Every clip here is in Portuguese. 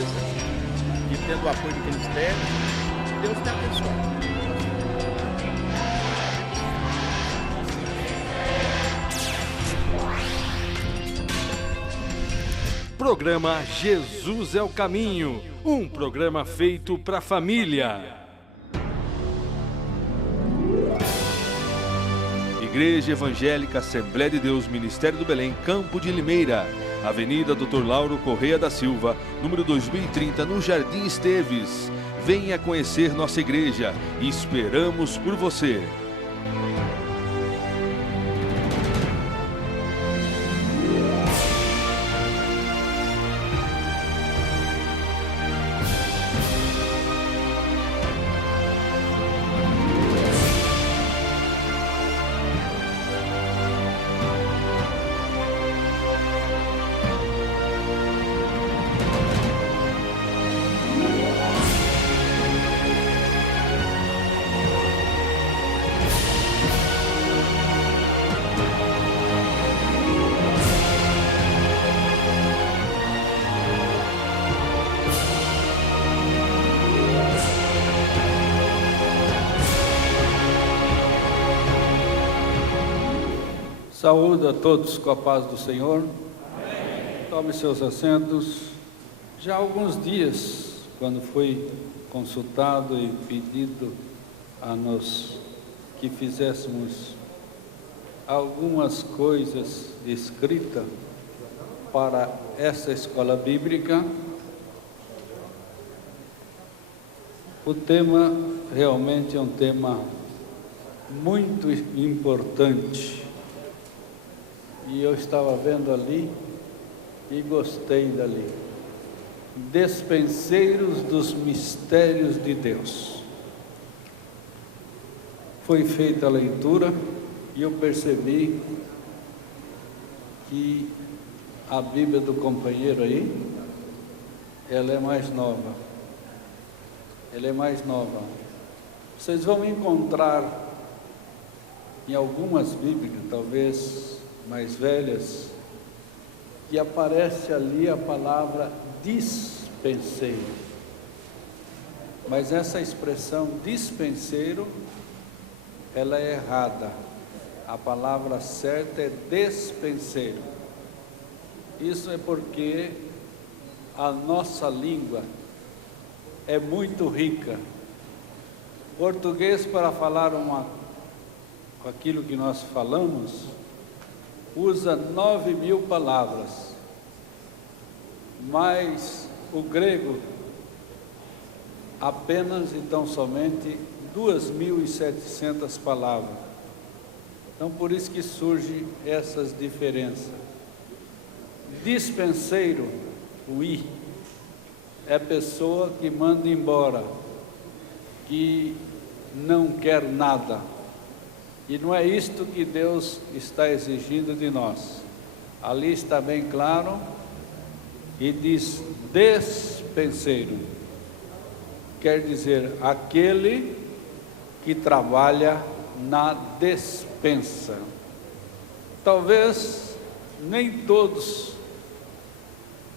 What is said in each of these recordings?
empresa e tendo o apoio do ministério. Deus te abençoe. Programa Jesus é o Caminho, um programa feito para a família. Igreja Evangélica Assembleia de Deus, Ministério do Belém, Campo de Limeira, Avenida Dr. Lauro Correia da Silva, número 2030, no Jardim Esteves. Venha conhecer nossa igreja e esperamos por você. Saúde a todos com a paz do Senhor. Amém. Tome seus assentos. Já há alguns dias, quando fui consultado e pedido a nós que fizéssemos algumas coisas de escrita para essa escola bíblica, o tema realmente é um tema muito importante. E eu estava vendo ali e gostei dali. Despenseiros dos mistérios de Deus. Foi feita a leitura e eu percebi que a Bíblia do companheiro aí, ela é mais nova. Ela é mais nova. Vocês vão encontrar em algumas Bíblias, talvez mais velhas, que aparece ali a palavra dispenseiro. Mas essa expressão dispenseiro, ela é errada. A palavra certa é despenseiro. Isso é porque a nossa língua é muito rica. Português, para falar aquilo que nós falamos, usa 9.000 palavras, mas o grego apenas e tão somente 2.700 palavras. Então por isso que surgem essas diferenças. Dispenseiro, o I, é pessoa que manda embora, que não quer nada. E não é isto que Deus está exigindo de nós. Ali está bem claro e diz despenseiro. Quer dizer, aquele que trabalha na despensa. Talvez nem todos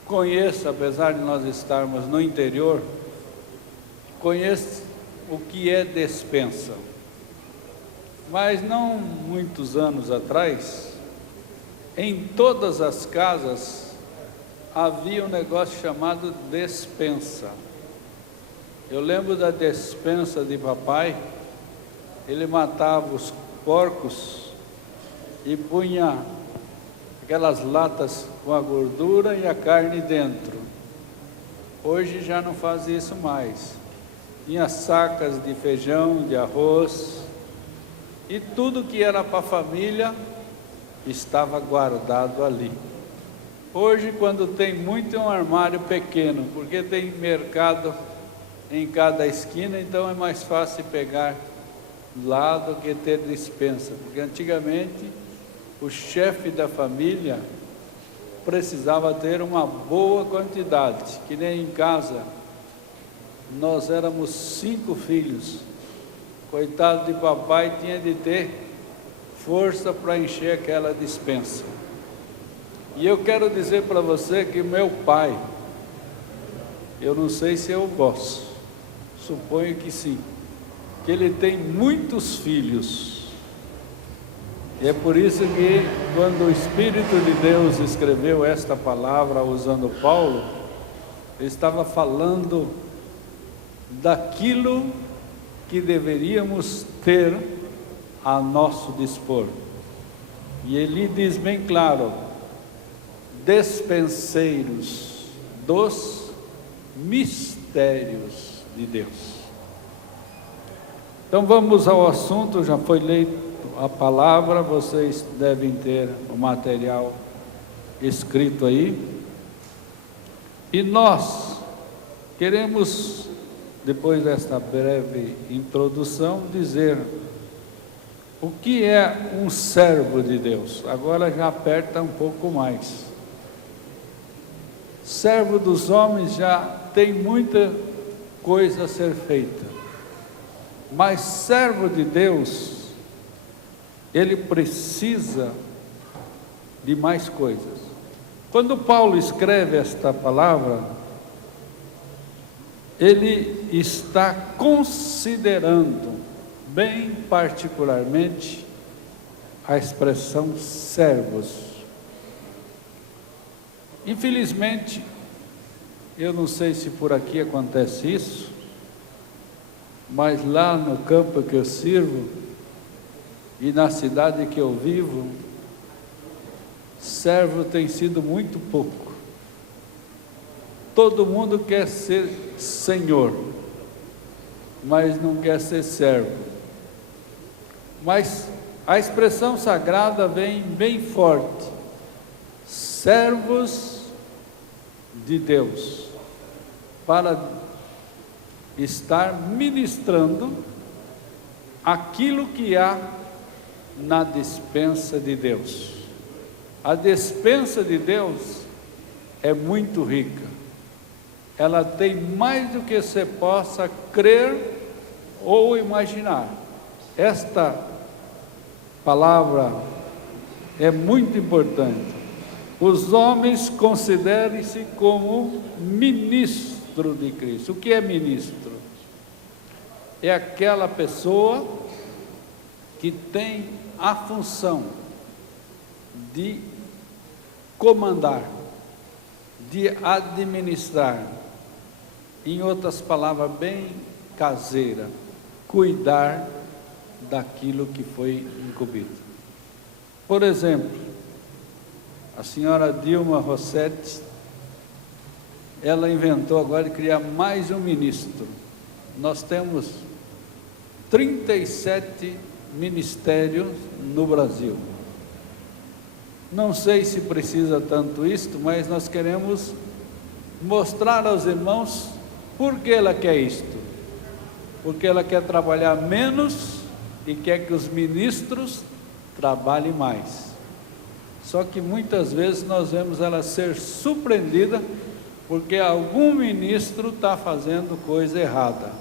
conheçam, apesar de nós estarmos no interior, conheçam o que é despensa. Mas não muitos anos atrás, em todas as casas havia um negócio chamado despensa. Eu lembro da despensa de papai. Ele matava os porcos e punha aquelas latas com a gordura e a carne dentro. Hoje já não faz isso mais. Tinha sacas de feijão, de arroz, e tudo que era para a família estava guardado ali. Hoje, quando tem muito, é um armário pequeno, porque tem mercado em cada esquina, então é mais fácil pegar lá do que ter despensa. Porque antigamente o chefe da família precisava ter uma boa quantidade, que nem em casa. Nós éramos 5 filhos. Coitado de papai, tinha de ter força para encher aquela despensa. E eu quero dizer para você que meu pai, eu não sei se eu gosto, suponho que sim, que ele tem muitos filhos. E é por isso que quando o Espírito de Deus escreveu esta palavra usando Paulo, ele estava falando daquilo que deveríamos ter a nosso dispor. E ele diz bem claro: despenseiros dos mistérios de Deus. Então vamos ao assunto. Já foi lida a palavra, vocês devem ter o material escrito aí. E nós queremos, depois desta breve introdução, dizer o que é um servo de Deus. Agora já aperta um pouco mais. Servo dos homens já tem muita coisa a ser feita, mas servo de Deus, ele precisa de mais coisas. Quando Paulo escreve esta palavra, ele está considerando bem particularmente a expressão servos. Infelizmente, eu não sei se por aqui acontece isso, mas lá no campo que eu sirvo e na cidade que eu vivo, servo tem sido muito pouco. Todo mundo quer ser senhor, mas não quer ser servo. Mas a expressão sagrada vem bem forte: servos de Deus, para estar ministrando aquilo que há na despensa de Deus. A despensa de Deus é muito rica, ela tem mais do que você possa crer ou imaginar. Esta palavra é muito importante. Os homens considerem-se como ministro de Cristo. O que é ministro? É aquela pessoa que tem a função de comandar, de administrar, em outras palavras bem caseiras, cuidar daquilo que foi incumbido. Por exemplo, a senhora Dilma Rousseff, ela inventou agora de criar mais um ministro. Nós temos 37 ministérios no Brasil. Não sei se precisa tanto isto, mas nós queremos mostrar aos irmãos por que ela quer isto. Porque ela quer trabalhar menos e quer que os ministros trabalhem mais. Só que muitas vezes nós vemos ela ser surpreendida porque algum ministro está fazendo coisa errada.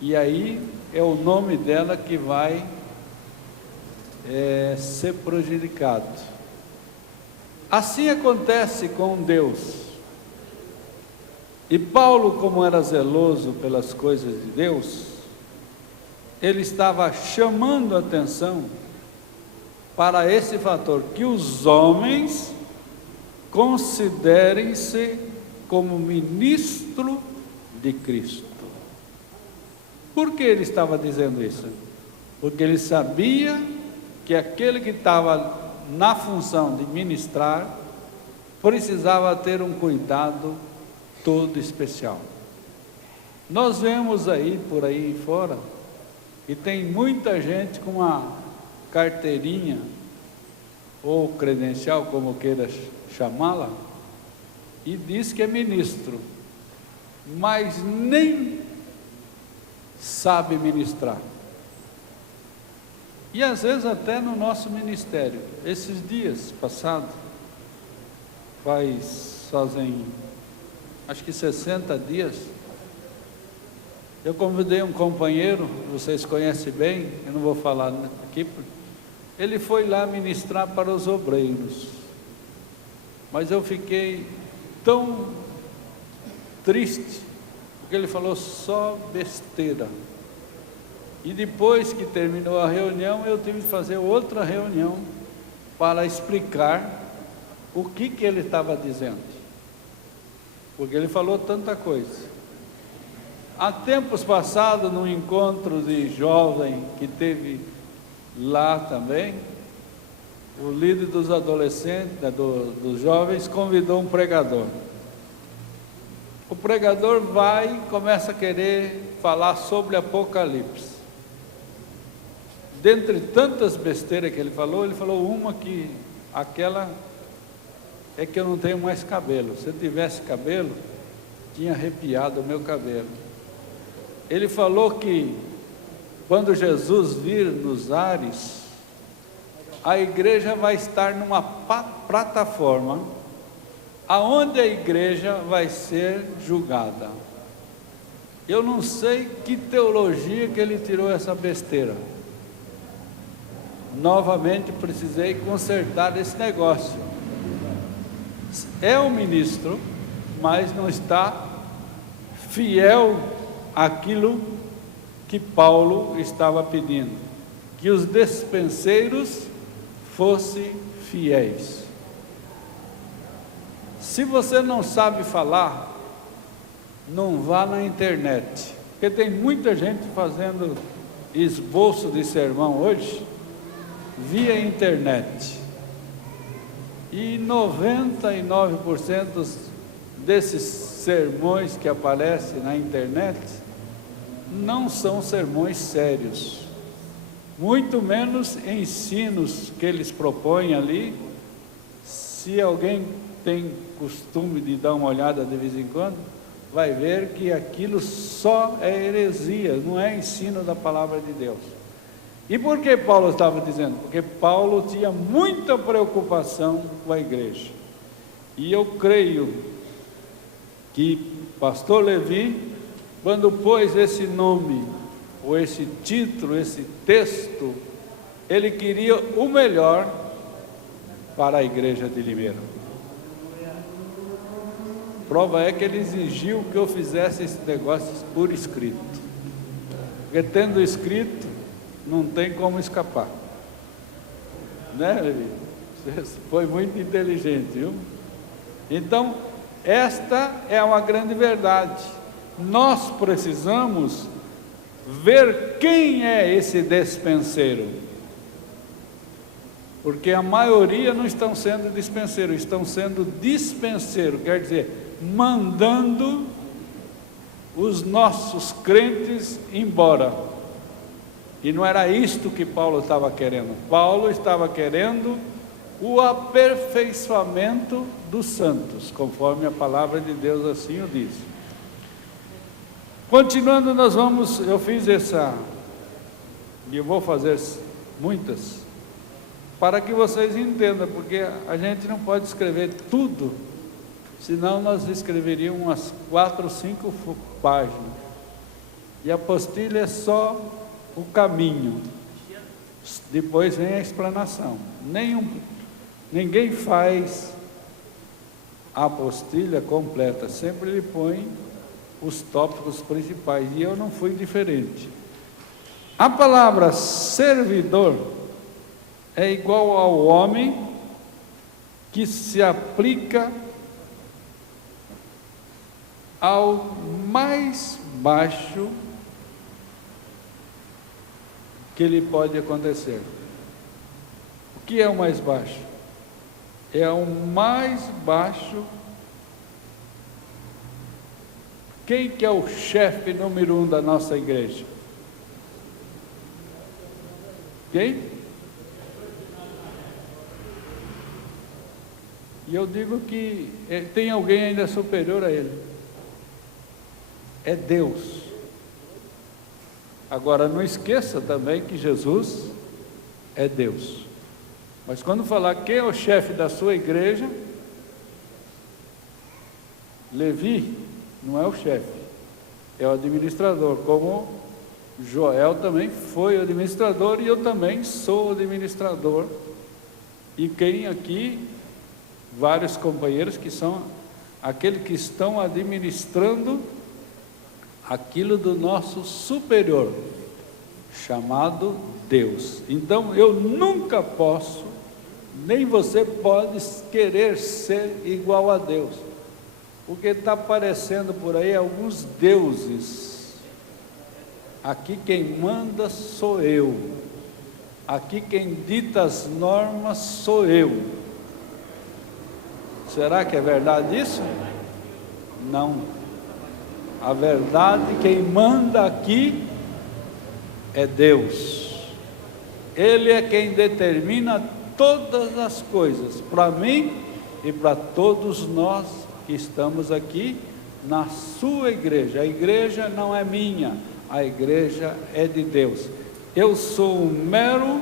E aí é o nome dela que vai ser prejudicado. Assim acontece com Deus. E Paulo, como era zeloso pelas coisas de Deus, ele estava chamando a atenção para esse fator, que os homens considerem-se como ministro de Cristo. Por que ele estava dizendo isso? Porque ele sabia que aquele que estava na função de ministrar precisava ter um cuidado todo especial. Nós vemos aí, por aí fora, e tem muita gente com uma carteirinha ou credencial, como queira chamá-la, e diz que é ministro, mas nem sabe ministrar. E às vezes até no nosso ministério. Esses dias passados, fazem acho que 60 dias, eu convidei um companheiro, vocês conhecem bem, eu não vou falar aqui, ele foi lá ministrar para os obreiros, mas eu fiquei tão triste, porque ele falou só besteira. E depois que terminou a reunião, eu tive que fazer outra reunião para explicar o que ele estava dizendo, porque ele falou tanta coisa. Há tempos passados, num encontro de jovem que teve lá também, o líder dos adolescentes, dos jovens, convidou um pregador. O pregador vai e começa a querer falar sobre Apocalipse. Dentre tantas besteiras que ele falou uma que, aquela é que eu não tenho mais cabelo. Se eu tivesse cabelo, tinha arrepiado o meu cabelo. Ele falou que quando Jesus vir nos ares, a igreja vai estar numa plataforma, aonde a igreja vai ser julgada. Eu não sei que teologia que ele tirou essa besteira. Novamente precisei consertar esse negócio. É um ministro, mas não está fiel àquilo que Paulo estava pedindo, que os despenseiros fossem fiéis. Se você não sabe falar, não vá na internet, porque tem muita gente fazendo esboço de sermão hoje via internet, e 99% desses sermões que aparecem na internet não são sermões sérios, muito menos ensinos que eles propõem ali. Se alguém tem costume de dar uma olhada de vez em quando, vai ver que aquilo só é heresia, não é ensino da palavra de Deus. E por que Paulo estava dizendo? Porque Paulo tinha muita preocupação com a igreja. E eu creio que pastor Levi, quando pôs esse nome, ou esse título, esse texto, ele queria o melhor para a igreja de Limeira. Prova é que ele exigiu que eu fizesse esse negócio por escrito, porque tendo escrito, não tem como escapar, né, Levi? Você foi muito inteligente, viu? Então, esta é uma grande verdade. Nós precisamos ver quem é esse despenseiro, porque a maioria não estão sendo dispenseiros, estão sendo dispenseiros, quer dizer, mandando os nossos crentes embora. E não era isto que Paulo estava querendo. Paulo estava querendo o aperfeiçoamento dos santos, conforme a palavra de Deus assim o diz. Continuando, eu fiz essa, e eu vou fazer muitas, para que vocês entendam, porque a gente não pode escrever tudo, senão nós escreveríamos umas 4 ou 5 páginas, e a apostila é só o caminho, depois vem a explanação. Ninguém faz a apostila completa, sempre ele põe os tópicos principais, e eu não fui diferente. A palavra servidor é igual ao homem que se aplica ao mais baixo que lhe pode acontecer. O que é o mais baixo? É o mais baixo. Quem que é o chefe número 1 da nossa igreja? Quem? E eu digo que tem alguém ainda superior a ele. É Deus. Agora, não esqueça também que Jesus é Deus. Mas quando falar quem é o chefe da sua igreja, Levi não é o chefe, é o administrador, como Joel também foi o administrador, e eu também sou o administrador. E quem aqui, vários companheiros que são aquele que estão administrando aquilo do nosso superior, chamado Deus. Então eu nunca posso, nem você pode querer ser igual a Deus, porque está aparecendo por aí alguns deuses. Aqui quem manda sou eu, aqui quem dita as normas sou eu. Será que é verdade isso? Não. A verdade, quem manda aqui é Deus. Ele é quem determina todas as coisas, para mim e para todos nós que estamos aqui na sua igreja. A igreja não é minha, a igreja é de Deus. Eu sou um mero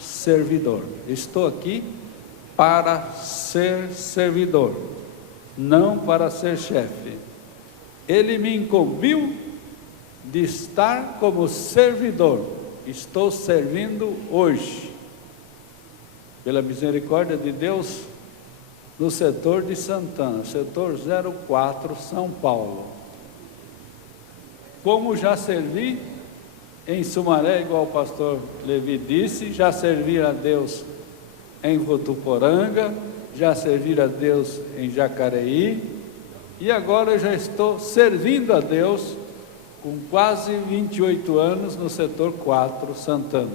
servidor, estou aqui para ser servidor, não para ser chefe. Ele me incumbiu de estar como servidor, estou servindo hoje, pela misericórdia de Deus, no setor de Santana, setor 04, São Paulo. Como já servi em Sumaré, igual o pastor Levi disse, já servi a Deus em Votuporanga, já servi a Deus em Jacareí, e agora eu já estou servindo a Deus com quase 28 anos no setor 4, Santana.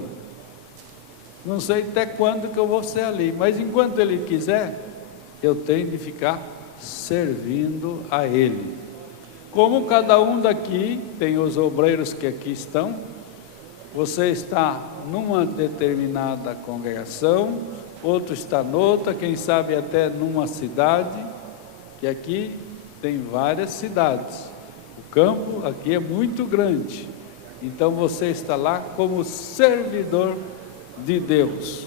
Não sei até quando que eu vou ser ali, mas enquanto Ele quiser, eu tenho de ficar servindo a Ele. Como cada um daqui, tem os obreiros que aqui estão, você está numa determinada congregação, outro está noutra, quem sabe até numa cidade, que aqui tem várias cidades. O campo aqui é muito grande, então você está lá como servidor de Deus.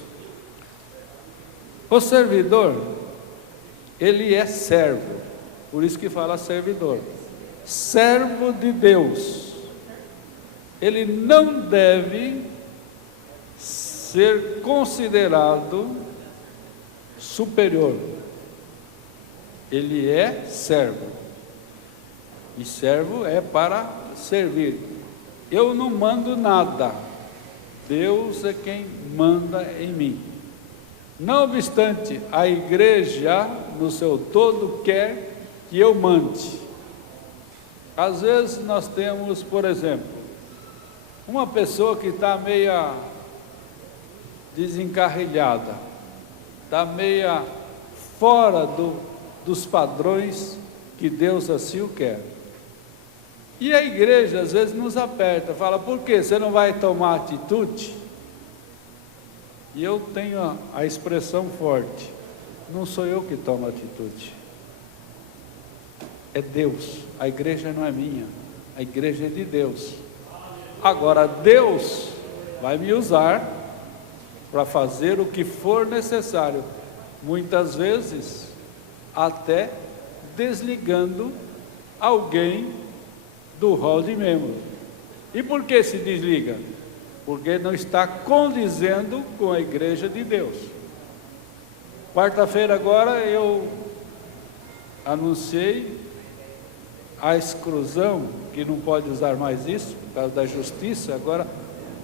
O servidor, ele é servo, por isso que fala servidor, servo de Deus. Ele não deve ser considerado superior, ele é servo, e servo é para servir. Eu não mando nada, Deus é quem manda em mim. Não obstante, a igreja no seu todo quer que eu mande. Às vezes nós temos, por exemplo, uma pessoa que está meia desencarrilhada, está meia fora dos padrões que Deus assim o quer. E a igreja às vezes nos aperta, fala: por quê? Você não vai tomar atitude? E eu tenho a expressão forte: não sou eu que tomo atitude, é Deus. A igreja não é minha, a igreja é de Deus. Agora Deus vai me usar para fazer o que for necessário, muitas vezes até desligando alguém do rol de membro. E por que se desliga? Porque não está condizendo com a igreja de Deus. Quarta-feira agora eu anunciei a exclusão, que não pode usar mais isso, por causa da justiça. Agora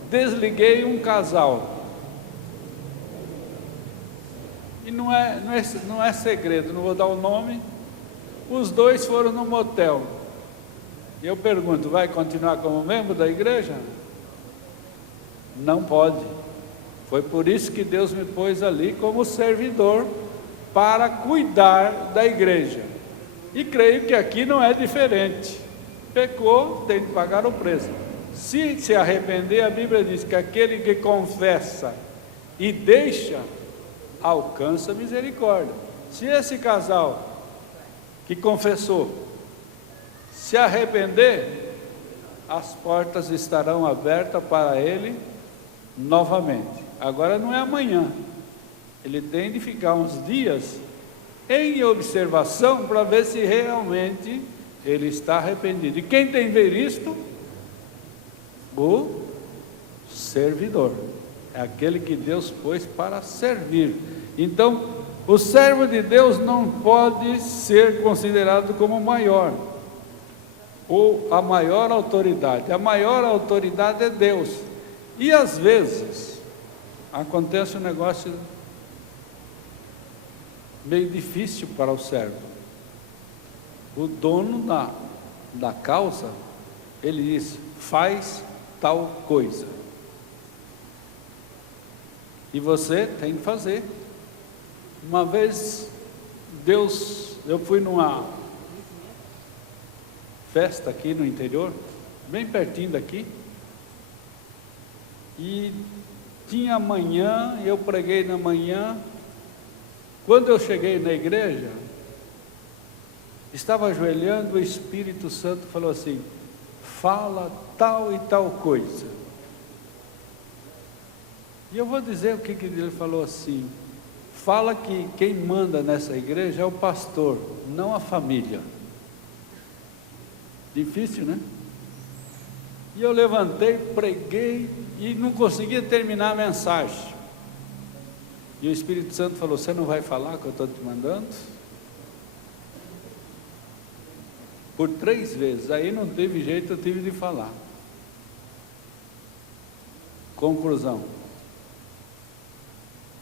desliguei um casal. E não é segredo, não vou dar o nome. Os dois foram no motel. E eu pergunto: vai continuar como membro da igreja? Não pode. Foi por isso que Deus me pôs ali como servidor, para cuidar da igreja. E creio que aqui não é diferente. Pecou, tem que pagar o preço. Se arrepender, a Bíblia diz que aquele que confessa e deixa, alcança misericórdia. Se esse casal que confessou se arrepender, as portas estarão abertas para ele novamente. Agora não é amanhã, ele tem de ficar uns dias em observação para ver se realmente ele está arrependido. E quem tem de ver isto? O servidor, é aquele que Deus pôs para servir. Então, O servo de Deus não pode ser considerado como o maior, ou a maior autoridade. A maior autoridade é Deus. E às vezes, acontece um negócio meio difícil para o servo. O dono da causa, ele diz, faz tal coisa. E você tem que fazer. Uma vez, eu fui numa festa aqui no interior, bem pertinho daqui, e tinha manhã, eu preguei na manhã. Quando eu cheguei na igreja, estava ajoelhando, o Espírito Santo falou assim, fala tal e tal coisa. E eu vou dizer o que ele falou assim, fala que quem manda nessa igreja é o pastor, não a família. Difícil, né? E eu levantei, preguei e não conseguia terminar a mensagem. E o Espírito Santo falou, você não vai falar que eu estou te mandando? Por 3 vezes, aí não teve jeito, eu tive de falar. Conclusão.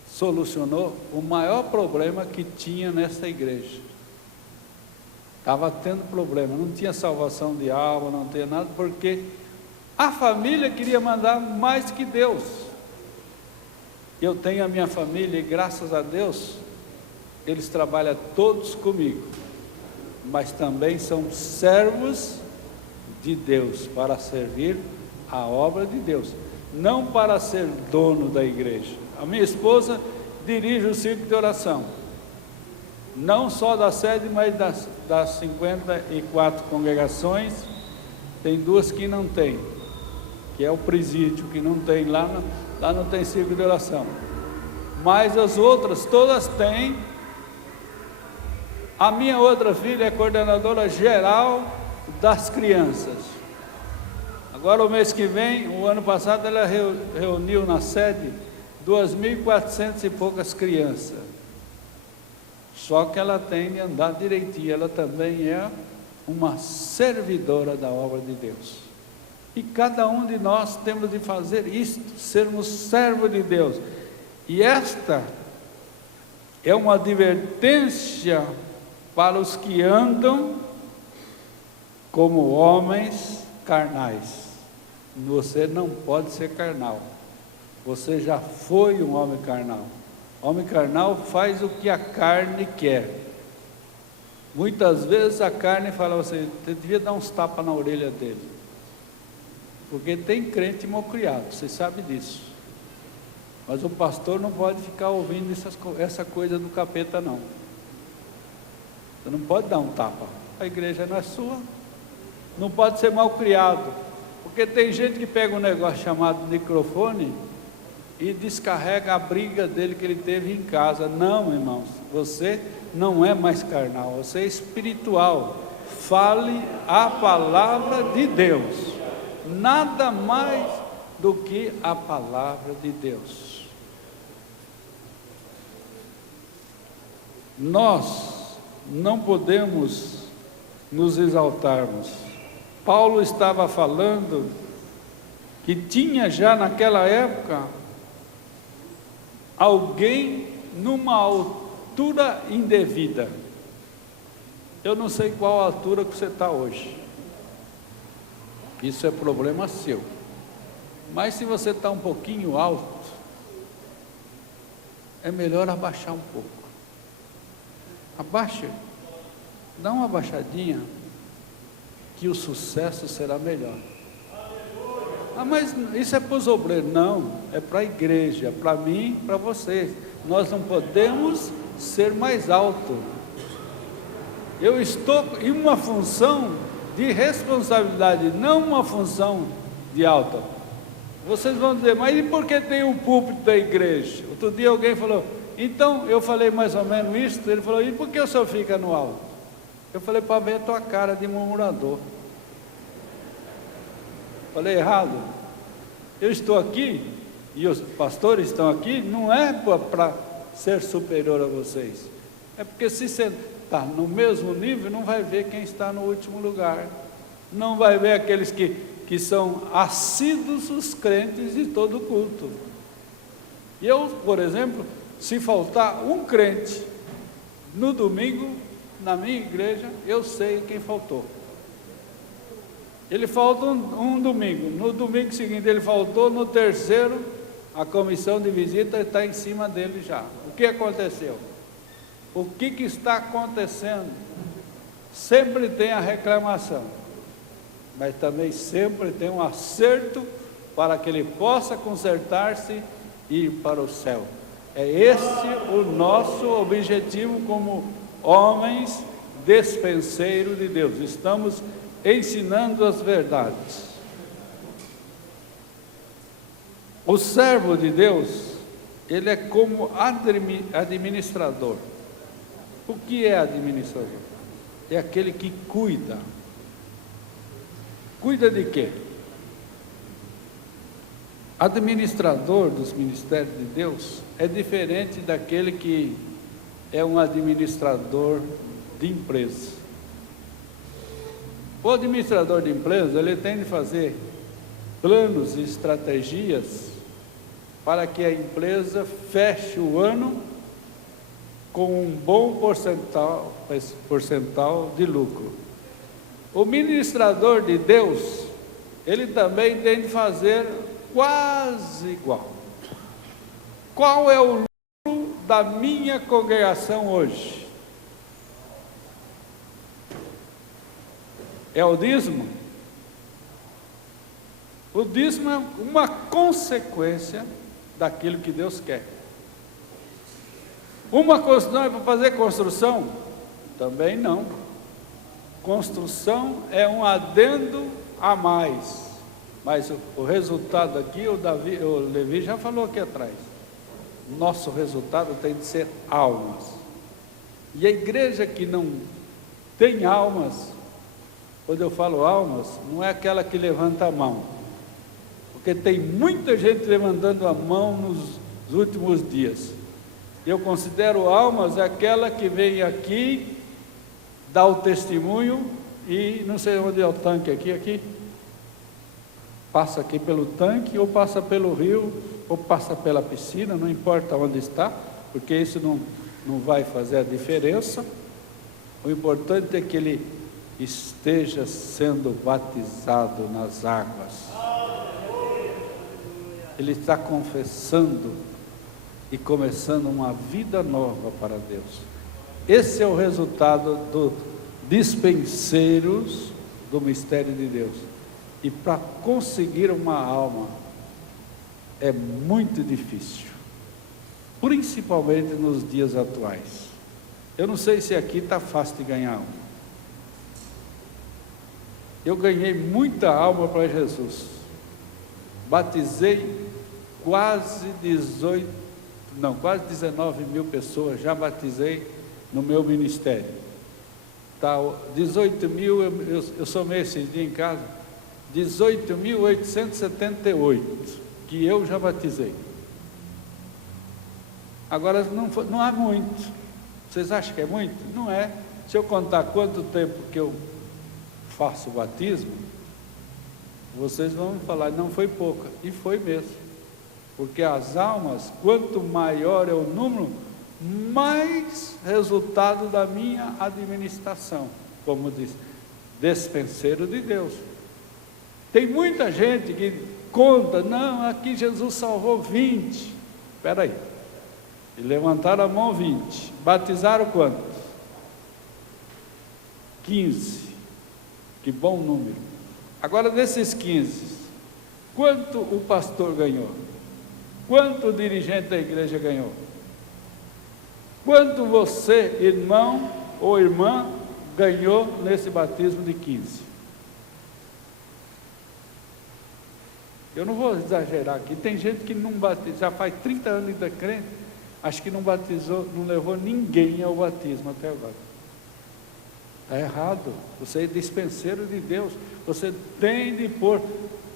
Solucionou o maior problema que tinha nessa igreja. Estava tendo problema, não tinha salvação de alma, não tinha nada, porque a família queria mandar mais que Deus. Eu tenho a minha família e graças a Deus, eles trabalham todos comigo, mas também são servos de Deus, para servir a obra de Deus, não para ser dono da igreja. A minha esposa dirige o círculo de oração, não só da sede, mas das 54 congregações, tem 2 que não tem, que é o presídio, que não tem, lá não tem círculo de oração, mas as outras todas têm. A minha outra filha é coordenadora geral das crianças. Agora o mês que vem, o ano passado ela reuniu na sede 2.400 e poucas crianças, só que ela tem de andar direitinho, ela também é uma servidora da obra de Deus. E cada um de nós temos de fazer isto, sermos servos de Deus. E esta é uma advertência para os que andam como homens carnais. Você não pode ser carnal. Você já foi um homem carnal. Homem carnal faz o que a carne quer. Muitas vezes a carne fala, você devia dar uns tapas na orelha dele. Porque tem crente malcriado, você sabe disso. Mas o pastor não pode ficar ouvindo essa coisa do capeta, não. Você não pode dar um tapa. A igreja não é sua. Não pode ser malcriado. Porque tem gente que pega um negócio chamado microfone e descarrega a briga dele que ele teve em casa. Não, irmãos, você não é mais carnal, você é espiritual. Fale a palavra de Deus. Nada mais do que a palavra de Deus. Nós não podemos nos exaltarmos. Paulo estava falando que tinha já naquela época alguém numa altura indevida. Eu não sei qual altura que você está hoje. Isso é problema seu. Mas se você está um pouquinho alto, é melhor abaixar um pouco. Abaixa, dá uma abaixadinha, que o sucesso será melhor. Ah, mas isso é para os obreiros. Não, é para a igreja, para mim, para vocês. Nós não podemos ser mais alto. Eu estou em uma função de responsabilidade, não uma função de alta. Vocês vão dizer, mas e por que tem um púlpito da igreja? Outro dia alguém falou, então eu falei mais ou menos isso. Ele falou, e por que o senhor fica no alto? Eu falei, para ver a tua cara de murmurador. Falei errado? Eu estou aqui, e os pastores estão aqui, não é para ser superior a vocês. É porque se você está no mesmo nível, não vai ver quem está no último lugar. Não vai ver aqueles que são assíduos os crentes de todo culto. E eu, por exemplo, se faltar um crente no domingo, na minha igreja, eu sei quem faltou. Ele falta um domingo, no domingo seguinte ele faltou, no terceiro, a comissão de visita está em cima dele já. O que aconteceu? O que está acontecendo? Sempre tem a reclamação, mas também sempre tem um acerto para que ele possa consertar-se e ir para o céu. É esse o nosso objetivo como homens despenseiros de Deus. Estamos ensinando as verdades. O servo de Deus, ele é como administrador. O que é administrador? É aquele que cuida. Cuida de quê? Administrador dos ministérios de Deus é diferente daquele que é um administrador de empresa. O administrador de empresa, ele tem de fazer planos e estratégias para que a empresa feche o ano com um bom percentual de lucro. O ministrador de Deus, ele também tem de fazer quase igual. Qual é o lucro da minha congregação hoje? É o dízimo? O dízimo é uma consequência daquilo que Deus quer. Uma construção é para fazer construção? Também não. Construção é um adendo a mais. Mas o resultado aqui, o Levi já falou aqui atrás. Nosso resultado tem de ser almas. E a igreja que não tem almas, quando eu falo almas, não é aquela que levanta a mão, porque tem muita gente levantando a mão nos últimos dias. Eu considero almas aquela que vem aqui, dá o testemunho e não sei onde é o tanque aqui, passa aqui pelo tanque, ou passa pelo rio, ou passa pela piscina, não importa onde está, porque isso não vai fazer a diferença. O importante é que ele esteja sendo batizado nas águas. Ele está confessando e começando uma vida nova para Deus. Esse é o resultado dos dispenseiros do mistério de Deus. E para conseguir uma alma é muito difícil, principalmente nos dias atuais. Eu não sei se aqui está fácil de ganhar alma. Eu ganhei muita alma para Jesus. Batizei quase 19 mil pessoas, já batizei no meu ministério. Tá, 18 mil, eu somei esses dias em casa, 18.878, que eu já batizei. Agora não há muito. Vocês acham que é muito? Não é. Se eu contar quanto tempo que eu faço o batismo, vocês vão me falar, não foi pouca. E foi mesmo. Porque as almas, quanto maior é o número, mais resultado da minha administração. Como diz, despenseiro de Deus. Tem muita gente que conta, não, aqui Jesus salvou 20. Espera aí. E levantaram a mão 20. Batizaram quantos? 15. Que bom número. Agora, desses 15, quanto o pastor ganhou? Quanto o dirigente da igreja ganhou? Quanto você, irmão ou irmã, ganhou nesse batismo de 15? Eu não vou exagerar aqui, tem gente que não batiza, já faz 30 anos de crente, acho que não batizou, não levou ninguém ao batismo até agora. Está errado. Você é dispenseiro de Deus. Você tem de pôr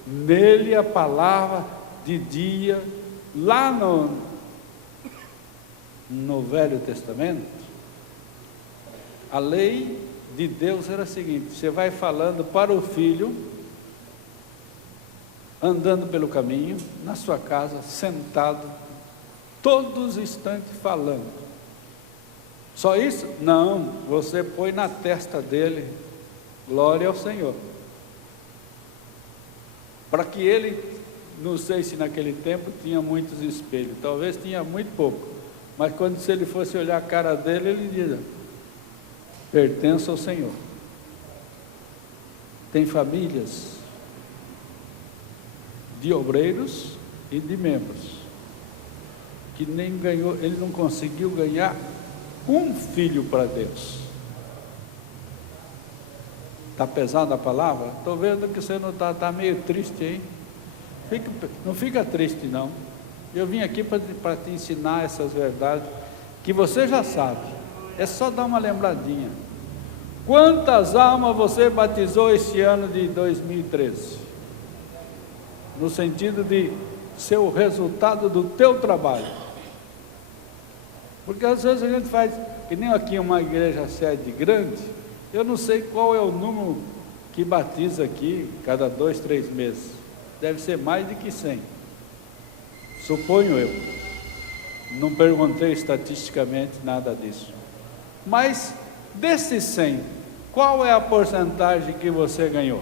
nele a palavra de dia, lá no Velho Testamento, a lei de Deus era a seguinte: você vai falando para o filho, andando pelo caminho, na sua casa, sentado, todos os instantes falando. Só isso? Não, você põe na testa dele, glória ao Senhor. Para que ele, não sei se naquele tempo tinha muitos espelhos, talvez tinha muito pouco, mas quando se ele fosse olhar a cara dele, ele dizia: pertence ao Senhor. Tem famílias de obreiros e de membros que nem ganhou, ele não conseguiu ganhar um filho para Deus. Está pesada a palavra? Estou vendo que você não está meio triste aí. Não fica triste não. Eu vim aqui para te ensinar essas verdades que você já sabe. É só dar uma lembradinha. Quantas almas você batizou esse ano de 2013? No sentido de ser o resultado do teu trabalho. Porque às vezes a gente faz, que nem aqui uma igreja sede grande, eu não sei qual é o número que batiza aqui cada 2, 3 meses. Deve ser mais de que 100. Suponho eu. Não perguntei estatisticamente nada disso. Mas desses 100, qual é a porcentagem que você ganhou?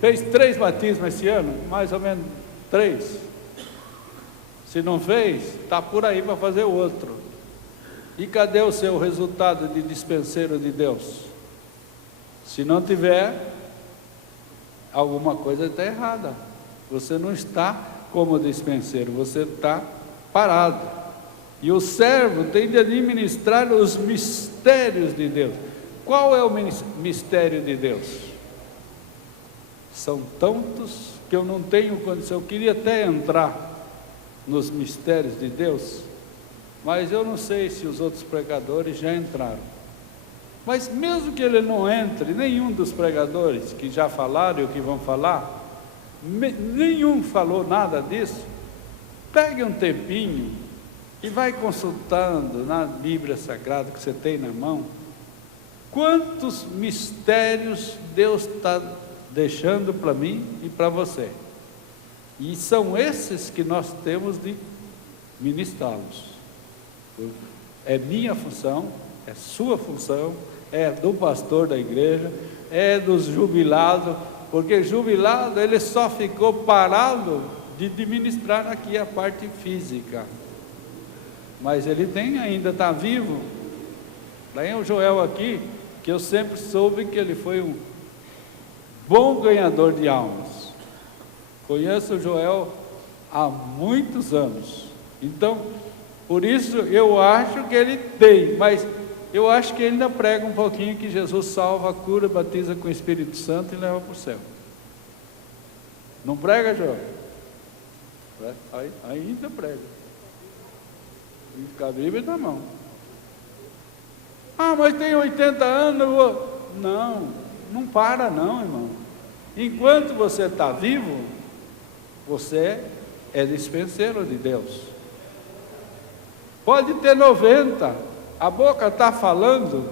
Fez 3 batismos esse ano? Mais ou menos 3. Se não fez, está por aí para fazer o outro. E cadê o seu resultado de dispenseiro de Deus? Se não tiver, alguma coisa está errada. Você não está como dispenseiro, você está parado. E o servo tem de administrar os mistérios de Deus. Qual é o mistério de Deus? São tantos que eu não tenho condição. Eu queria até entrar nos mistérios de Deus, mas eu não sei se os outros pregadores já entraram. Mas mesmo que ele não entre, nenhum dos pregadores que já falaram e o que vão falar, nenhum falou nada disso. Pegue um tempinho e vai consultando na Bíblia Sagrada que você tem na mão, quantos mistérios Deus está deixando para mim e para você. E são esses que nós temos de ministrá-los. É minha função, é sua função, é do pastor da igreja, é dos jubilados, porque jubilado ele só ficou parado de ministrar aqui a parte física. Mas ele ainda está vivo. Tem o Joel aqui, que eu sempre soube que ele foi um bom ganhador de almas. Conheço o Joel há muitos anos. Então, por isso eu acho que ele tem, mas eu acho que ele ainda prega um pouquinho que Jesus salva, cura, batiza com o Espírito Santo e leva para o céu. Não prega, Joel? Ainda prega. Com a Bíblia na mão. Ah, mas tem 80 anos. Não para não, irmão. Enquanto você está vivo, você é dispenseiro de Deus. Pode ter 90, a boca está falando,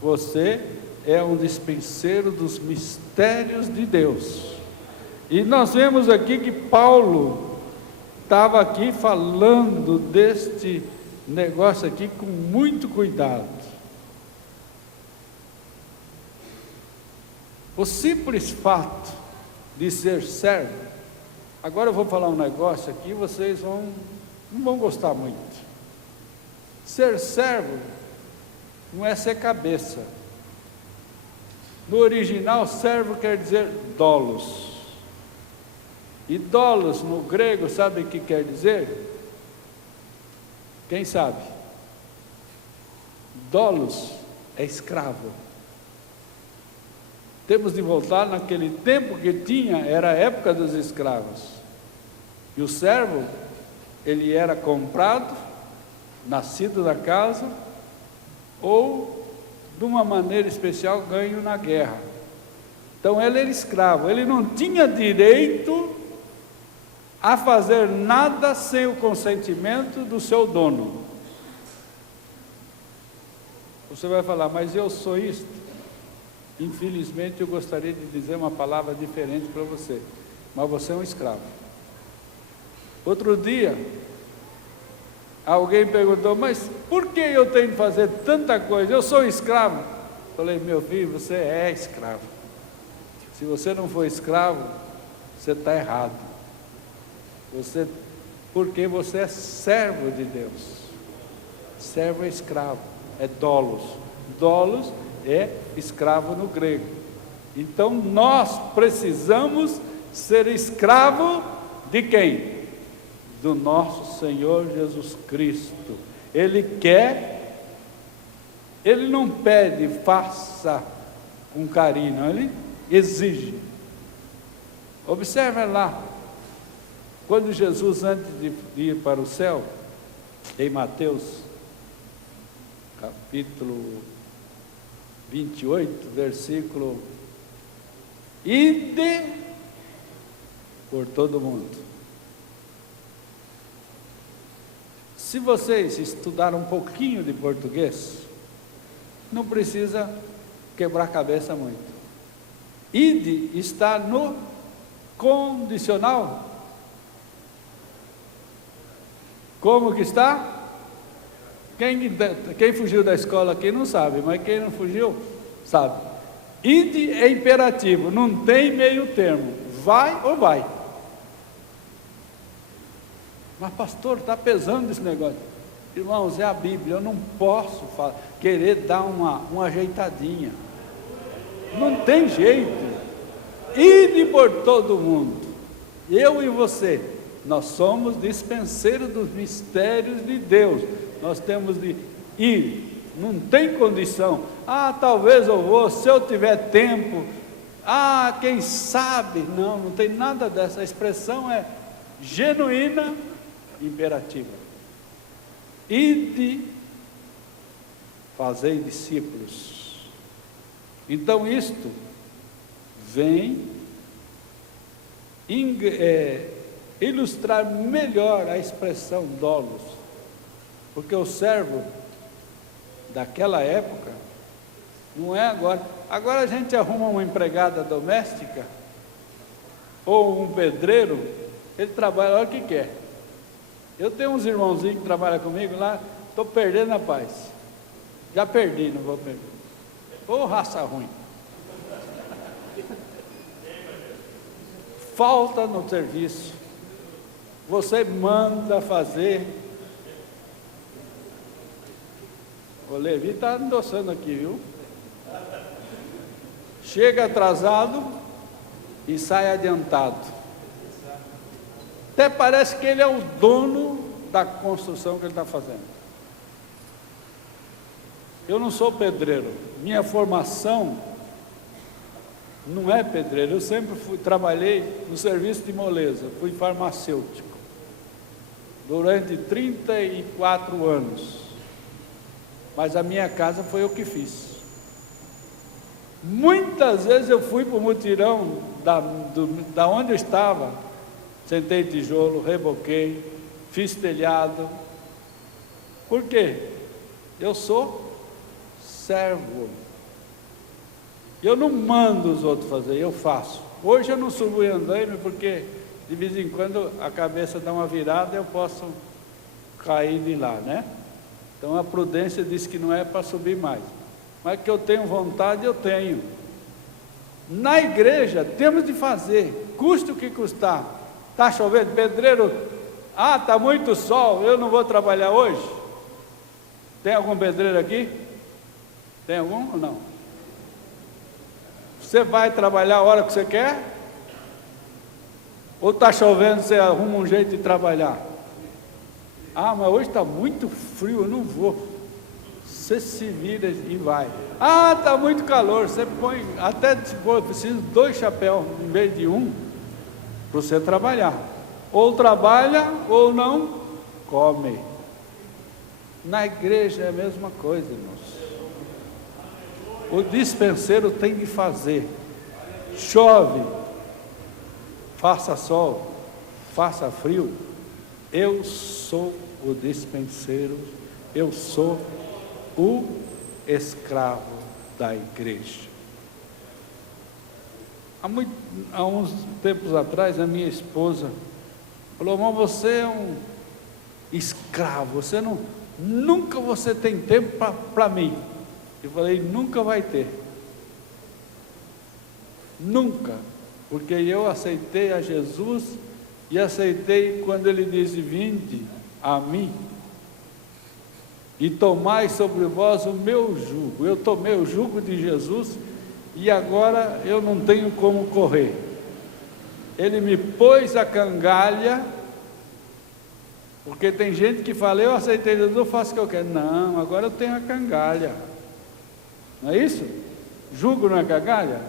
você é um dispenseiro dos mistérios de Deus. E nós vemos aqui que Paulo estava aqui falando deste negócio aqui com muito cuidado. O simples fato de ser servo. Agora eu vou falar um negócio aqui, vocês não vão gostar muito. Ser servo não é ser cabeça. No original, servo quer dizer dolos. E dolos no grego, sabe o que quer dizer? Quem sabe? Dolos é escravo. Temos de voltar naquele tempo que tinha, era a época dos escravos. E o servo, ele era comprado, nascido da casa, ou de uma maneira especial ganho na guerra. Então ele era escravo, ele não tinha direito a fazer nada sem o consentimento do seu dono. Você vai falar, mas eu sou isto? Infelizmente eu gostaria de dizer uma palavra diferente para você, mas você é um escravo. Outro dia, alguém perguntou, mas por que eu tenho que fazer tanta coisa? Eu sou escravo. Falei, meu filho, você é escravo. Se você não for escravo, você está errado. Porque você é servo de Deus. Servo é escravo, é doulos. Doulos é escravo no grego. Então nós precisamos ser escravo de quem? Do nosso Senhor Jesus Cristo. Ele não pede, faça com carinho, não, ele exige. Observe lá, quando Jesus, antes de ir para o céu, em Mateus, capítulo 28, versículo, ide por todo mundo. Se vocês estudaram um pouquinho de português, não precisa quebrar a cabeça muito. Ide está no condicional. Como que está? Quem fugiu da escola aqui não sabe, mas quem não fugiu, sabe. Ide é imperativo, não tem meio termo, vai ou vai. Mas pastor, está pesando esse negócio. Irmãos, é a Bíblia, eu não posso querer dar uma ajeitadinha. Não tem jeito. Ide por todo mundo. Eu e você, nós somos dispenseiros dos mistérios de Deus. Nós temos de ir, não tem condição. Talvez eu vou, se eu tiver tempo. Quem sabe? Não tem nada dessa. A expressão é genuína, imperativa. Ide, fazei discípulos. Então isto vem ilustrar melhor a expressão doulos, porque o servo daquela época não é agora. Agora a gente arruma uma empregada doméstica ou um pedreiro, ele trabalha a hora que quer. Eu tenho uns irmãozinhos que trabalham comigo lá, estou perdendo a paz. Já perdi, não vou perder. Ô, raça ruim. Falta no serviço. Você manda fazer. O Levi está endossando aqui, viu? Chega atrasado e sai adiantado. Até parece que ele é o dono da construção que ele está fazendo. Eu não sou pedreiro, minha formação não é pedreiro. Eu sempre trabalhei no serviço de moleza, fui farmacêutico durante 34 anos, mas a minha casa foi eu que fiz. Muitas vezes eu fui para o mutirão da onde eu estava, sentei tijolo, reboquei, fiz telhado. Por quê? Eu sou servo. Eu não mando os outros fazer, eu faço. Hoje eu não subo em andaime porque de vez em quando a cabeça dá uma virada, eu posso cair de lá, né? Então a prudência diz que não é para subir mais. Mas que eu tenho vontade, eu tenho. Na igreja temos de fazer, custe o que custar. Está chovendo, pedreiro, está muito sol, eu não vou trabalhar hoje. Tem algum pedreiro aqui? Tem algum ou não? Você vai trabalhar a hora que você quer? Ou está chovendo, você arruma um jeito de trabalhar? Mas hoje está muito frio, eu não vou. Você se vira e vai. Está muito calor, você põe, até precisa de 2 chapéus em vez de um, para você trabalhar. Ou trabalha ou não come. Na igreja é a mesma coisa, irmãos. O dispenseiro tem de fazer. Chove, faça sol, faça frio, eu sou o dispenseiro, eu sou o escravo da igreja. Há uns tempos atrás, a minha esposa falou: irmão, você é um escravo, nunca você tem tempo para mim. Eu falei: nunca vai ter, nunca, porque eu aceitei a Jesus, e aceitei quando ele disse: vinde a mim e tomai sobre vós o meu jugo. Eu tomei o jugo de Jesus, e agora eu não tenho como correr. Ele me pôs a cangalha, porque tem gente que fala: eu aceitei Jesus, eu faço o que eu quero. Não, agora eu tenho a cangalha. Não é isso? Jugo não é cangalha?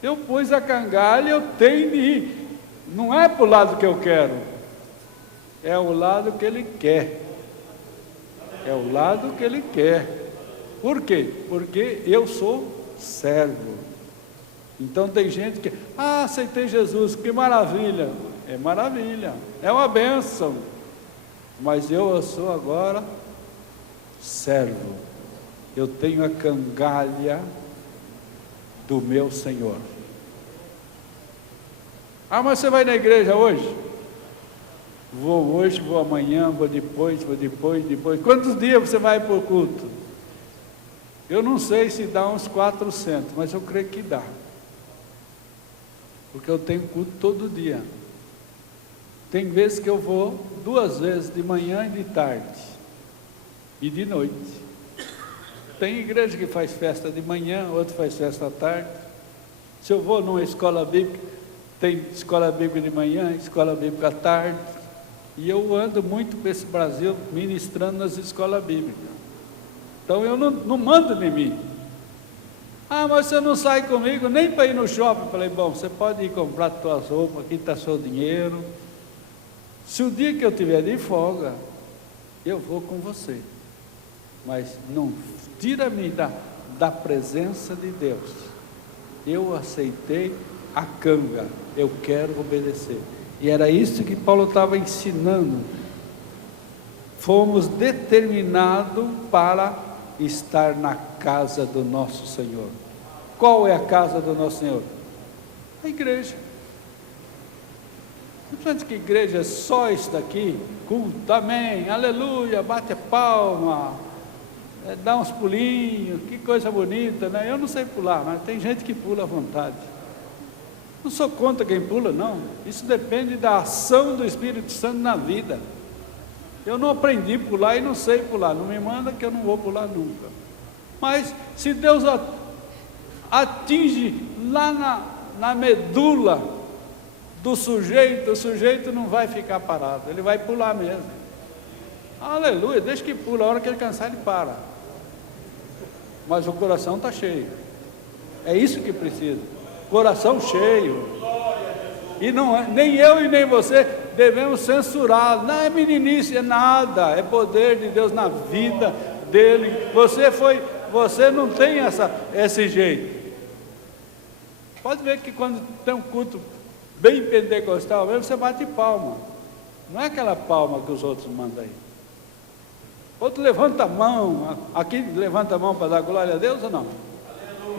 Eu pus a cangalha, eu tenho de ir. Não é para o lado que eu quero, é o lado que ele quer. É o lado que ele quer. Por quê? Porque eu sou servo. Então tem gente que: aceitei Jesus, que maravilha. É maravilha, é uma bênção, mas eu sou agora servo. Eu tenho a cangalha do meu Senhor. Mas você vai na igreja hoje? Vou hoje, vou amanhã, vou depois. Quantos dias você vai para o culto? Eu não sei se dá uns 400, mas eu creio que dá, porque eu tenho culto todo dia. Tem vezes que eu vou 2 vezes, de manhã e de tarde, e de noite. Tem igreja que faz festa de manhã, outra faz festa à tarde. Se eu vou numa escola bíblica, tem escola bíblica de manhã, escola bíblica à tarde, e eu ando muito para esse Brasil ministrando nas escolas bíblicas. Então eu não mando em mim. Mas você não sai comigo nem para ir no shopping. Eu falei: bom, você pode ir comprar suas roupas, aqui está seu dinheiro. Se o dia que eu tiver de folga, eu vou com você, mas não tira-me da presença de Deus. Eu aceitei a canga, eu quero obedecer. E era isso que Paulo estava ensinando. Fomos determinados para estar na casa do nosso Senhor. Qual é a casa do nosso Senhor? A igreja. Não pensa que igreja é só isso daqui, culto, amém, aleluia, bate a palma, dá uns pulinhos, que coisa bonita, né? Eu não sei pular, mas tem gente que pula à vontade. Não sou contra quem pula, não. Isso depende da ação do Espírito Santo na vida. Eu não aprendi a pular e não sei pular, não me manda que eu não vou pular nunca. Mas se Deus atinge lá na medula do sujeito, o sujeito não vai ficar parado, ele vai pular mesmo. Aleluia, deixa que pula, a hora que ele cansar ele para. Mas o coração está cheio. É isso que precisa, coração cheio. E não, nem eu e nem você devemos censurar. Não é meninice, é nada, é poder de Deus na vida dele. Você não tem esse jeito. Pode ver que quando tem um culto bem pentecostal mesmo, você bate palma. Não é aquela palma que os outros mandam aí. Outro levanta a mão. Aqui levanta a mão para dar glória a Deus ou não?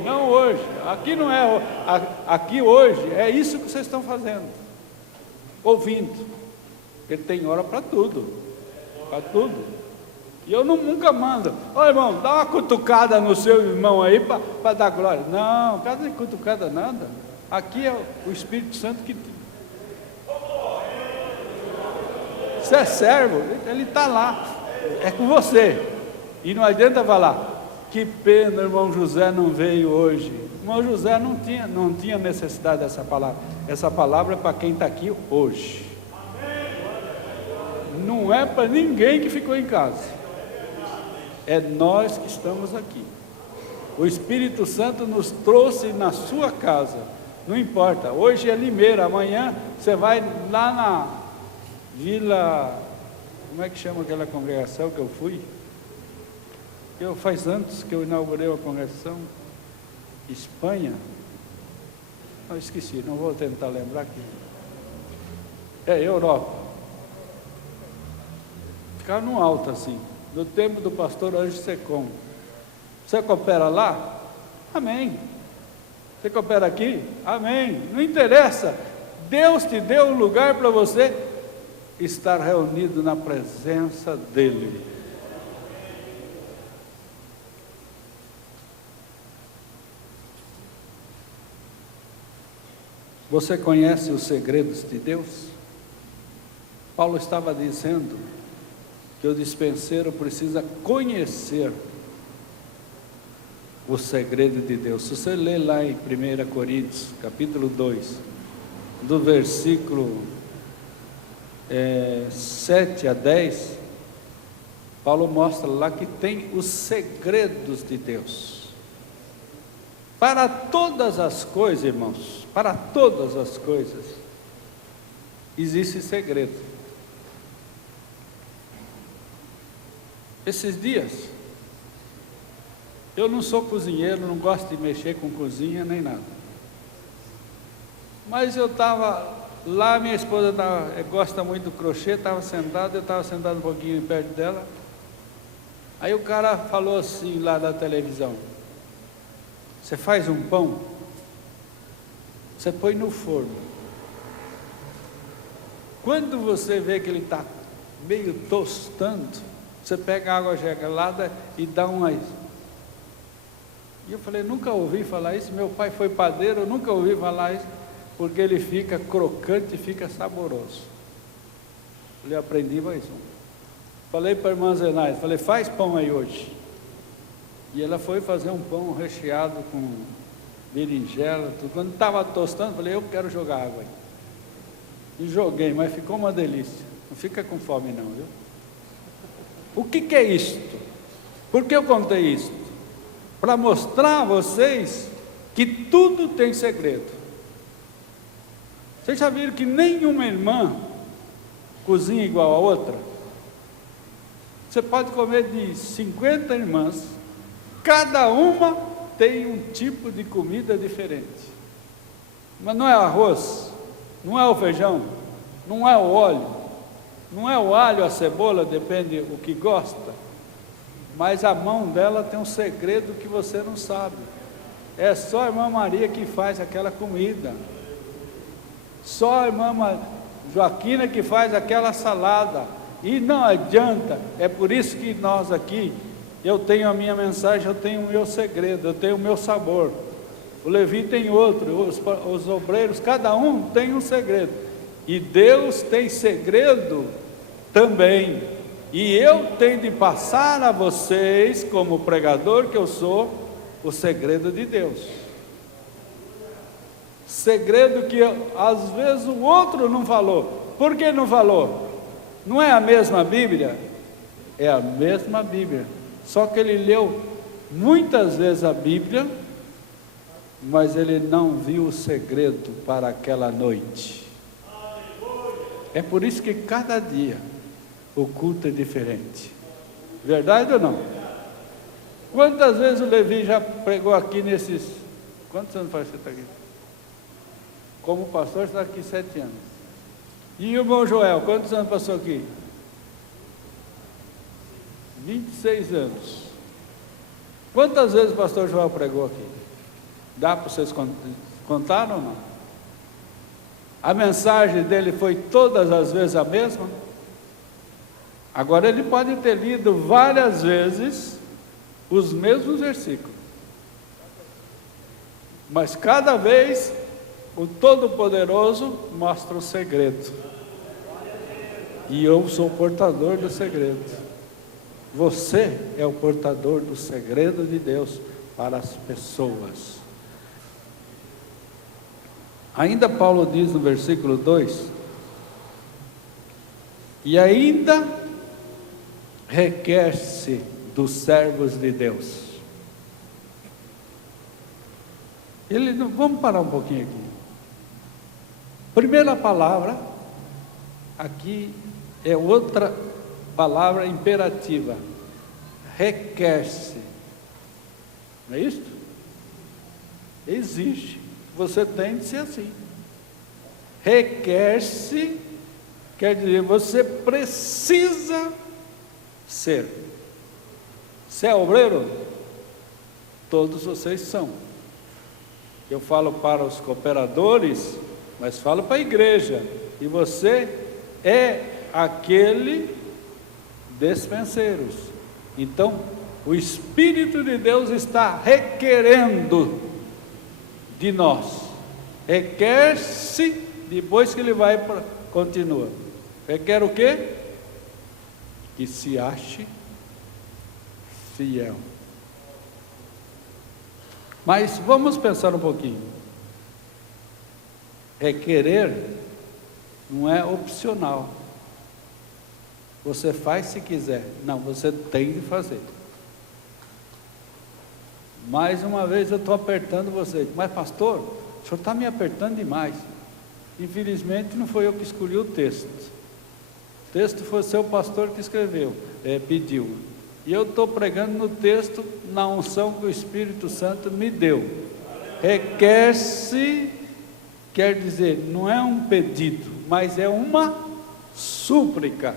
Não hoje. Aqui não é. Aqui hoje é isso que vocês estão fazendo. Ouvindo. Porque tem hora para tudo. Para tudo. E eu nunca mando: ô irmão, dá uma cutucada no seu irmão aí para dar glória. Não, cada de cutucada nada. Aqui é o Espírito Santo que... Você é servo, ele está lá, é com você. E não adianta falar: que pena, irmão José não veio hoje. Irmão José não tinha necessidade dessa palavra. Essa palavra é para quem está aqui hoje. Não é para ninguém que ficou em casa. É nós que estamos aqui. O Espírito Santo nos trouxe na sua casa. Não importa, hoje é Limeira, amanhã você vai lá na Vila, como é que chama aquela congregação que eu fui? Faz anos que eu inaugurei uma congregação, Espanha, não esqueci, não vou tentar lembrar aqui. É Europa. Ficava no alto assim, no tempo do pastor Anjo Secom. Você coopera lá? Amém. Você coopera aqui? Amém. Não interessa. Deus te deu um lugar para você estar reunido na presença dEle. Você conhece os segredos de Deus? Paulo estava dizendo que o dispenseiro precisa conhecer o segredo de Deus. Se você ler lá em 1 Coríntios, capítulo 2, do versículo 7 a 10, Paulo mostra lá que tem os segredos de Deus. Para todas as coisas, irmãos, para todas as coisas, existe segredo. Esses dias, eu não sou cozinheiro, não gosto de mexer com cozinha nem nada. Mas eu estava lá, minha esposa gosta muito do crochê, estava sentada, eu estava sentado um pouquinho perto dela. Aí o cara falou assim lá da televisão: você faz um pão, você põe no forno. Quando você vê que ele está meio tostando, você pega água gelada e dá uma... E eu falei, nunca ouvi falar isso, meu pai foi padeiro, eu nunca ouvi falar isso, porque ele fica crocante e fica saboroso. Eu aprendi mais um. Falei para a irmã Zenaide, falei, faz pão aí hoje. E ela foi fazer um pão recheado com berinjela, tudo. Quando estava tostando, falei, eu quero jogar água aí. E joguei, mas ficou uma delícia. Não fica com fome não, viu? O que é isto? Por que eu contei isto? Para mostrar a vocês que tudo tem segredo. Vocês já viram que nenhuma irmã cozinha igual a outra? Você pode comer de 50 irmãs, cada uma tem um tipo de comida diferente. Mas não é o arroz, não é o feijão, não é o óleo, não é o alho, a cebola, depende o que gosta, mas a mão dela tem um segredo que você não sabe. É só a irmã Maria que faz aquela comida, só a irmã Joaquina que faz aquela salada, e não adianta. É por isso que nós aqui, eu tenho a minha mensagem, eu tenho o meu segredo, eu tenho o meu sabor. O Levi tem outro, os obreiros, cada um tem um segredo. E Deus tem segredo também. E eu tenho de passar a vocês, como pregador que eu sou, o segredo de Deus. Segredo que às vezes o outro não falou. Por que não falou? Não é a mesma Bíblia? É a mesma Bíblia. Só que ele leu muitas vezes a Bíblia, mas ele não viu o segredo para aquela noite. É por isso que cada dia o culto é diferente. Verdade ou não? Quantas vezes o Levi já pregou aqui nesses... Quantos anos faz que você está aqui? Como pastor, está aqui 7 anos. E o irmão Joel, quantos anos passou aqui? 26 anos. Quantas vezes o pastor Joel pregou aqui? Dá para vocês contar ou não? A mensagem dele foi todas as vezes a mesma? Agora ele pode ter lido várias vezes os mesmos versículos, mas cada vez o Todo-Poderoso mostra o segredo, e eu sou o portador do segredo. Você é o portador do segredo de Deus para as pessoas. Ainda Paulo diz no versículo 2: e ainda requer-se dos servos de Deus. Vamos parar um pouquinho aqui. Primeira palavra, aqui é outra palavra imperativa. Requer-se. Não é isso? Exige. Você tem de ser assim. Requer-se Quer dizer, você precisa ser. Se é obreiro, todos vocês são. Eu falo para os cooperadores, mas falo para a igreja. E você é aquele despenseiros. Então, o Espírito de Deus está requerendo de nós. Requer-se, depois que ele vai para... Continua. Requer o quê? Que se ache fiel. Mas vamos pensar um pouquinho. Requerer não é opcional. Você faz se quiser. Não, você tem de fazer. Mais uma vez eu estou apertando você. Mas pastor, o senhor está me apertando demais. Infelizmente não foi eu que escolhi o texto. O texto foi o seu pastor que escreveu, pediu. E eu estou pregando no texto, na unção que o Espírito Santo me deu. Requer-se, quer dizer, não é um pedido, mas é uma súplica.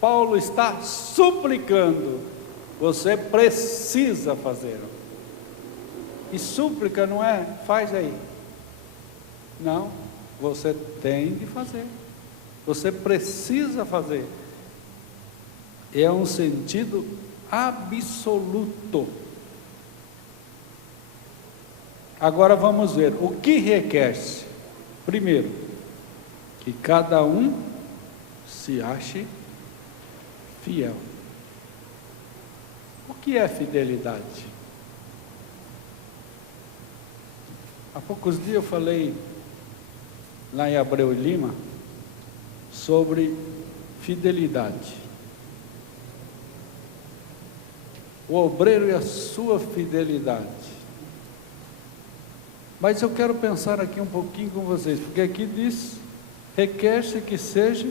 Paulo está suplicando, você precisa fazer. E súplica não é, faz aí. Não, você tem de fazer. Você precisa fazer. É um sentido absoluto. Agora vamos ver o que requer-se. Primeiro, que cada um se ache fiel. O que é fidelidade? Há poucos dias eu falei lá em Abreu e Lima sobre fidelidade. O obreiro e a sua fidelidade. Mas eu quero pensar aqui um pouquinho com vocês, porque aqui diz, requer-se que seja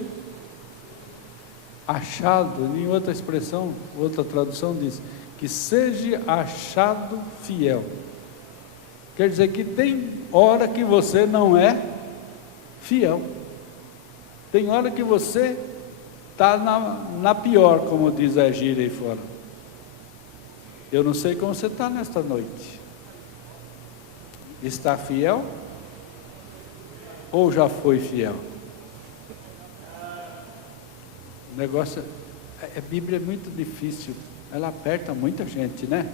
achado, em outra expressão, outra tradução diz, que seja achado fiel. Quer dizer que tem hora que você não é fiel. Tem hora que você está na pior, como diz a gíria aí fora. Eu não sei como você está nesta noite. Está fiel? Ou já foi fiel? O negócio, a Bíblia é muito difícil. Ela aperta muita gente, né?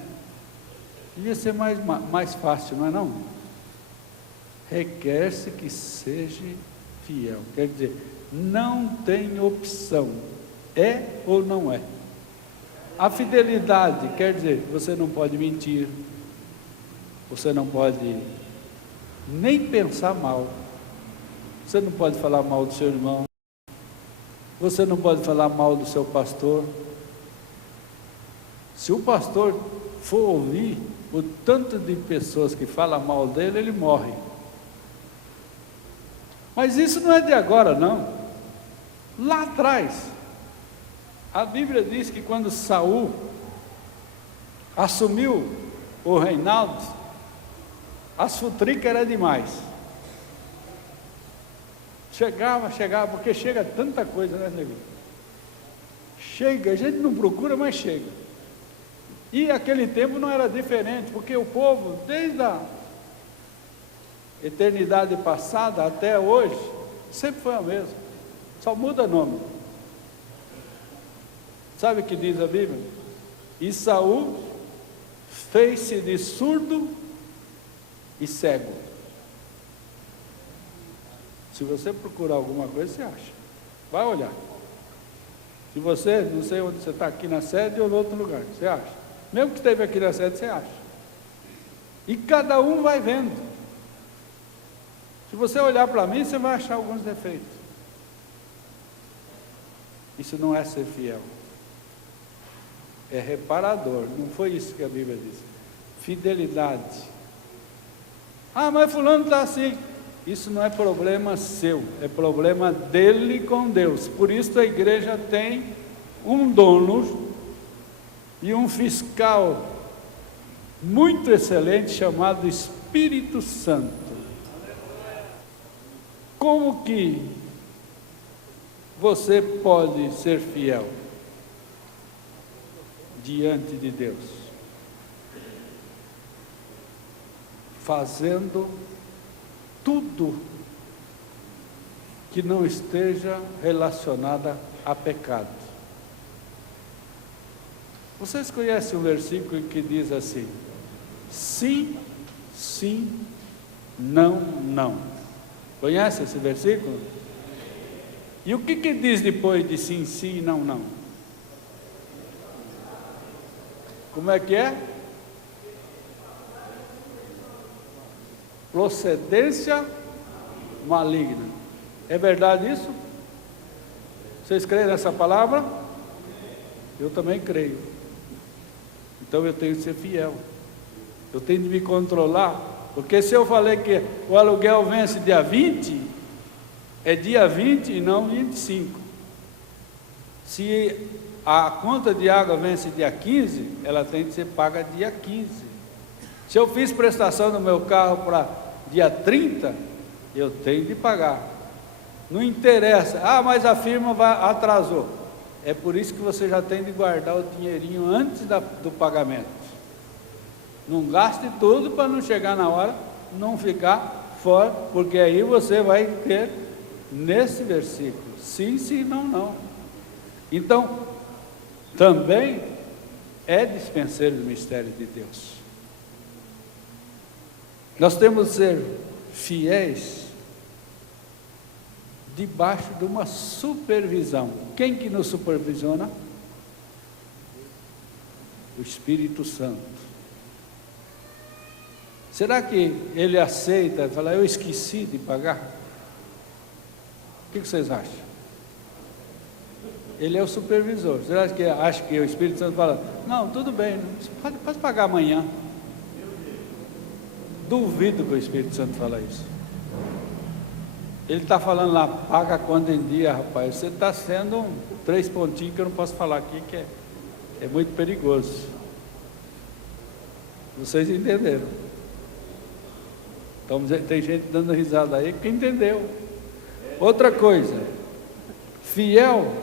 Devia ser mais fácil, não é não? Requer-se que seja fiel. Quer dizer, não tem opção. É ou não é? A fidelidade quer dizer, você não pode mentir. Você não pode nem pensar mal. Você não pode falar mal do seu irmão. Você não pode falar mal do seu pastor. Se o pastor for ouvir o tanto de pessoas que falam mal dele, ele morre. Mas isso não é de agora, não. Lá atrás, a Bíblia diz que quando Saul assumiu o reinado, as futricas eram demais. Chegava, porque chega tanta coisa, né, nego? Chega, a gente não procura, mas chega. E aquele tempo não era diferente, porque o povo, desde a eternidade passada até hoje, sempre foi a mesma. Só muda nome. Sabe o que diz a Bíblia? E Saul fez-se de surdo e cego. Se você procurar alguma coisa, você acha. Vai olhar. Se você, não sei onde você está, aqui na sede ou em outro lugar, você acha. Mesmo que esteve aqui na sede, você acha. E cada um vai vendo. Se você olhar para mim, você vai achar alguns defeitos. Isso não é ser fiel. É reparador. Não foi isso que a Bíblia diz. Fidelidade. Ah, mas fulano está assim. Isso não é problema seu, é problema dele com Deus. Por isso a igreja tem um dono e um fiscal muito excelente chamado Espírito Santo. Como que você pode ser fiel diante de Deus? Fazendo tudo que não esteja relacionado a pecado. Vocês conhecem o versículo que diz assim: sim, sim, não, não. Conhece esse versículo? E o que diz depois de sim, sim, não, não? Como é que é? Procedência maligna. É verdade isso? Vocês creem nessa palavra? Eu também creio. Então eu tenho que ser fiel. Eu tenho de me controlar. Porque se eu falei que o aluguel vence dia 20, é dia 20 e não 25. Se a conta de água vence dia 15, ela tem que ser paga dia 15. Se eu fiz prestação do meu carro para dia 30, eu tenho de pagar. Não interessa, mas a firma atrasou. É por isso que você já tem de guardar o dinheirinho antes do pagamento. Não gaste tudo para não chegar na hora, não ficar fora, porque aí você vai ter nesse versículo, sim, sim, não, não. Então, também é dispenseiro do mistério de Deus. Nós temos de ser fiéis debaixo de uma supervisão. Quem que nos supervisiona? O Espírito Santo. Será que ele aceita, fala, eu esqueci de pagar? O que vocês acham? Ele é o supervisor. Será que acha que o Espírito Santo fala, não, tudo bem, pode pagar amanhã? Duvido que o Espírito Santo fala isso. Ele está falando lá, paga quando em dia, rapaz. Você está sendo 3 pontinhos que eu não posso falar aqui, que é muito perigoso. Vocês entenderam? Então, tem gente dando risada aí que entendeu. Outra coisa, fiel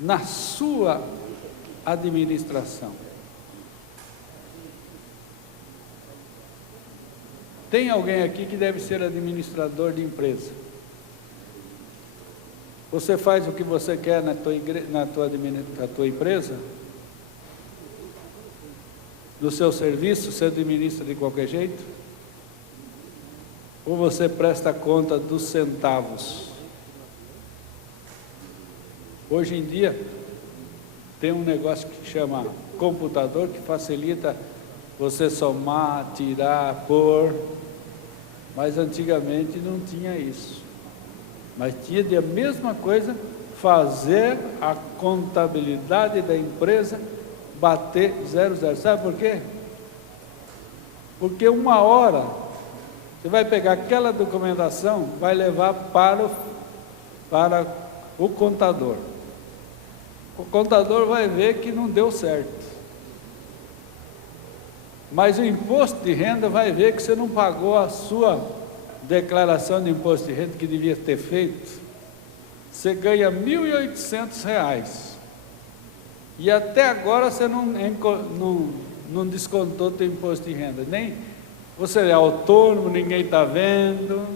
na sua administração. Tem alguém aqui que deve ser administrador de empresa? Você faz o que você quer na tua empresa? No seu serviço, você administra de qualquer jeito? Ou você presta conta dos centavos? Hoje em dia, tem um negócio que chama computador, que facilita você somar, tirar, pôr, mas antigamente não tinha isso. Mas tinha de a mesma coisa, fazer a contabilidade da empresa bater 00. Sabe por quê? Porque uma hora você vai pegar aquela documentação, vai levar para o contador. O contador vai ver que não deu certo. Mas o imposto de renda vai ver que você não pagou a sua declaração de imposto de renda que devia ter feito. Você ganha R$ 1.800 e até agora você não descontou teu imposto de renda. Nem você é autônomo, ninguém está vendo.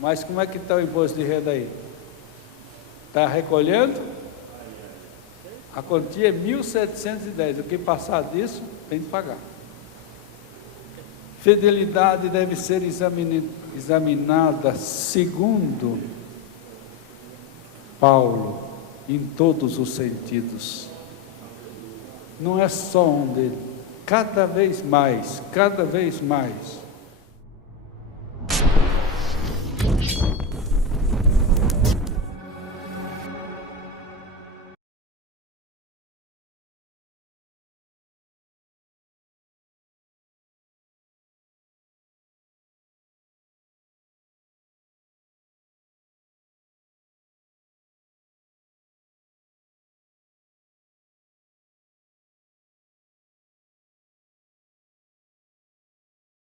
Mas como é que está o imposto de renda aí? Está recolhendo? A quantia é 1.710, o que passar disso tem que pagar. Fidelidade deve ser examinada segundo Paulo, em todos os sentidos. Não é só um dele, cada vez mais,